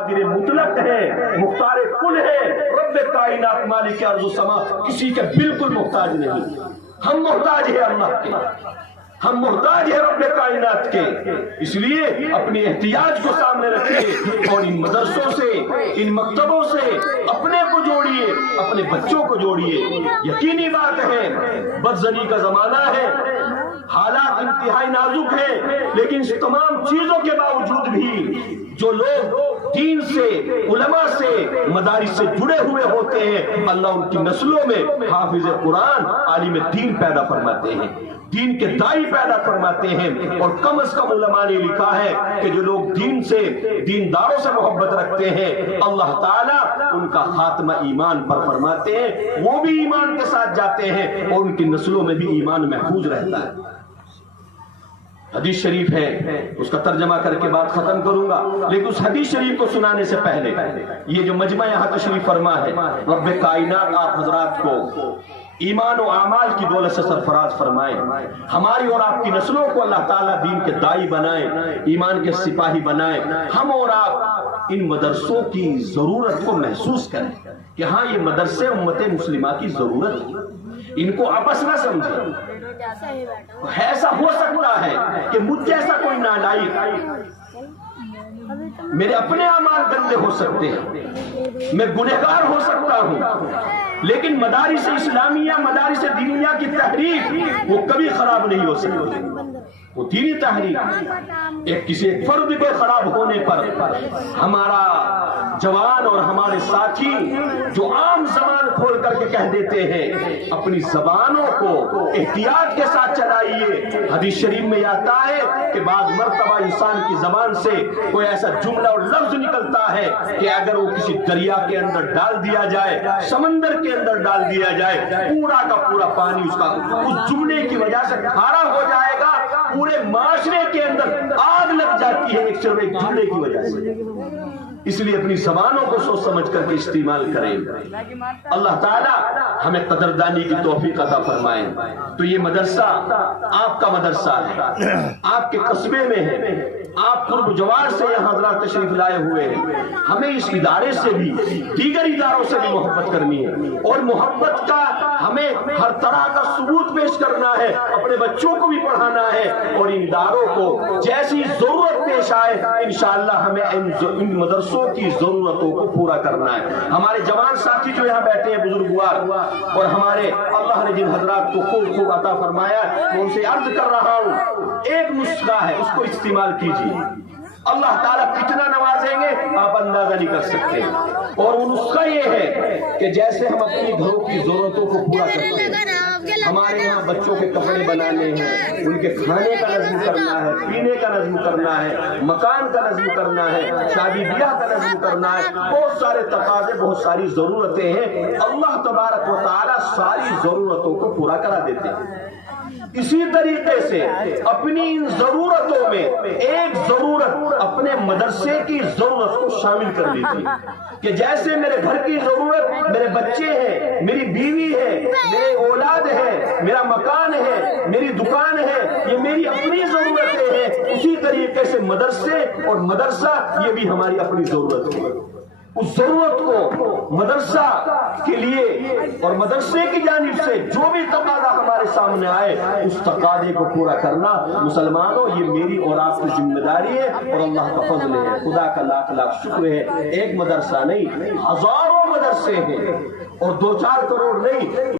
قادر مطلق ہے، مختار کل ہے، رب کائنات مالک ارض و سما، کسی کے بالکل محتاج نہیں۔ ہم محتاج ہیں اللہ کے، ہم محتاج ہیں رب کائنات کے، اس لیے اپنی احتیاج کو سامنے رکھیے اور ان مدرسوں سے، ان مکتبوں سے اپنے کو جوڑیے، اپنے بچوں کو جوڑیے۔ یقینی بات ہے بدزنی کا زمانہ ہے، حالات انتہائی نازک ہیں، لیکن اس تمام چیزوں کے باوجود بھی جو لوگ دین سے، علماء سے، مدارس سے جڑے ہوئے ہوتے ہیں، اللہ ان کی نسلوں میں حافظ قرآن، عالم دین پیدا فرماتے ہیں، دین کے دائی پیدا فرماتے ہیں۔ اور کم از کم علماء نے لکھا ہے کہ جو لوگ دین سے، دینداروں سے محبت رکھتے ہیں، اللہ تعالیٰ ان کا خاتمہ ایمان پر فرماتے ہیں، وہ بھی ایمان کے ساتھ جاتے ہیں اور ان کی نسلوں میں بھی ایمان محفوظ رہتا ہے۔ حدیث شریف ہے، اس کا ترجمہ کر کے بات ختم کروں گا، لیکن اس حدیث شریف کو سنانے سے پہلے یہ جو مجمع یہاں تشریف فرما ہے، رب کائنات آپ حضرات کو ایمان و اعمال کی دولت سے سرفراز فرمائے، ہماری اور آپ کی نسلوں کو اللہ تعالیٰ دین کے دائی بنائے، ایمان کے سپاہی بنائے، ہم اور آپ ان مدرسوں کی ضرورت کو محسوس کریں کہ ہاں یہ مدرسے امت مسلمہ کی ضرورت ہے، ان کو آپس نہ سمجھیں۔ ایسا ہو سکتا ہے کہ مجھ جیسا کوئی نالائق، میرے اپنے اعمال گندے ہو سکتے ہیں، میں گنہگار ہو سکتا ہوں، لیکن مدارس اسلامیہ، مدارس دینیہ کی تحریک وہ کبھی خراب نہیں ہو سکتی۔ وہ دینی تحریک کسی ایک فرد کے خراب ہونے پر ہمارا جوان اور ہمارے ساتھی جو عام زبان کھول کر کے کہہ دیتے ہیں، اپنی زبانوں کو احتیاط کے ساتھ چلائیے۔ حدیث شریف میں آتا ہے کہ بعض مرتبہ انسان کی زبان سے کوئی ایسا جملہ اور لفظ نکلتا ہے کہ اگر وہ کسی دریا کے اندر ڈال دیا جائے، سمندر کے اندر ڈال دیا جائے، پورا کا پورا پانی اس جملے کی وجہ سے کھارا ہو جائے گا، پورے معاشرے کے اندر آگ لگ جاتی ہے ایک صرف ایک جملے کی وجہ سے۔ اس لیے اپنی زبانوں کو سوچ سمجھ کر کے استعمال کریں۔ اللہ تعالیٰ ہمیں قدردانی کی توفیق عطا فرمائے۔ تو یہ مدرسہ آپ کا مدرسہ ہے، آپ کے قصبے میں ہے، آپ قرب جوار سے یہاں حضرات تشریف لائے ہوئے ہیں۔ ہمیں اس ادارے سے بھی، دیگر اداروں سے بھی محبت کرنی ہے، اور محبت کا ہمیں ہر طرح کا ثبوت پیش کرنا ہے، اپنے بچوں کو بھی پڑھانا ہے، اور ان اداروں کو جیسی ضرورت پیش آئے انشاءاللہ ہمیں ان مدرسوں کی ضرورتوں کو پورا کرنا ہے۔ ہمارے جوان ساتھی جو یہاں بیٹھے ہیں، بزرگوار، اور ہمارے اللہ نے جن حضرات کو خوب خوب عطا فرمایا، میں ان سے عرض کر رہا ہوں، ایک نسخہ ہے، اس کو استعمال کیجیے۔ اللہ تعالیٰ کتنا نوازیں گے آپ اندازہ نہیں کر سکتے، اور وہ نسخہ یہ ہے کہ جیسے ہم اپنی گھروں کی ضرورتوں کو پورا کرتے ہیں، ہمارے یہاں بچوں کے کپڑے بنانے ہیں، ان کے کھانے کا نظم کرنا ہے، پینے کا نظم کرنا ہے، مکان کا نظم کرنا ہے، شادی بیاہ کا نظم کرنا ہے، بہت سارے تقاضے، بہت ساری ضرورتیں ہیں، اللہ تبارک و تعالیٰ ساری ضرورتوں کو پورا کرا دیتے ہیں۔ اسی طریقے سے اپنی ان ضرورتوں میں ایک ضرورت اپنے مدرسے کی ضرورت کو شامل کر لیجیے، کہ جیسے میرے گھر کی ضرورت میرے بچے ہیں، میری بیوی ہے، میرے اولاد ہے، میرا مکان ہے، میری دکان ہے، یہ میری اپنی ضرورتیں ہیں، اسی طریقے سے مدرسے اور مدرسہ یہ بھی ہماری اپنی ضرورت ہے۔ اس ضرورت کو مدرسہ کے لیے اور مدرسے کی جانب سے جو بھی تقاضا ہمارے سامنے آئے، اس تقاضے کو پورا کرنا مسلمانوں یہ میری اور آپ کی ذمہ داری ہے، اور اللہ کا فضل ہے، خدا کا لاکھ لاکھ شکر ہے۔ ایک مدرسہ نہیں، ہزاروں مدرسے ہیں، اور 2-4 کروڑ نہیں،